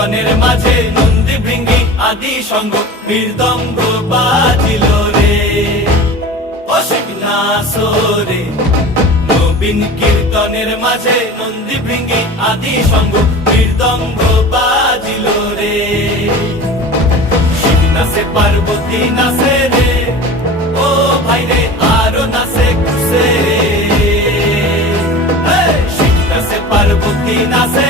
কীর্তনের মাঝে নন্দী ভৃঙ্গি আদি সঙ্গ মৃদঙ্গ বাজিল রে। ও শিব নাচো রে, নবীন কীর্তনের মাঝে নন্দী ভৃঙ্গি আদি সঙ্গ মৃদঙ্গ বাজিল রে। শিব নাচে পার্বতী নাচে রে, ও ভাই রে আরো নাচে খুশে রে। শিব নাচে পার্বতী নাচে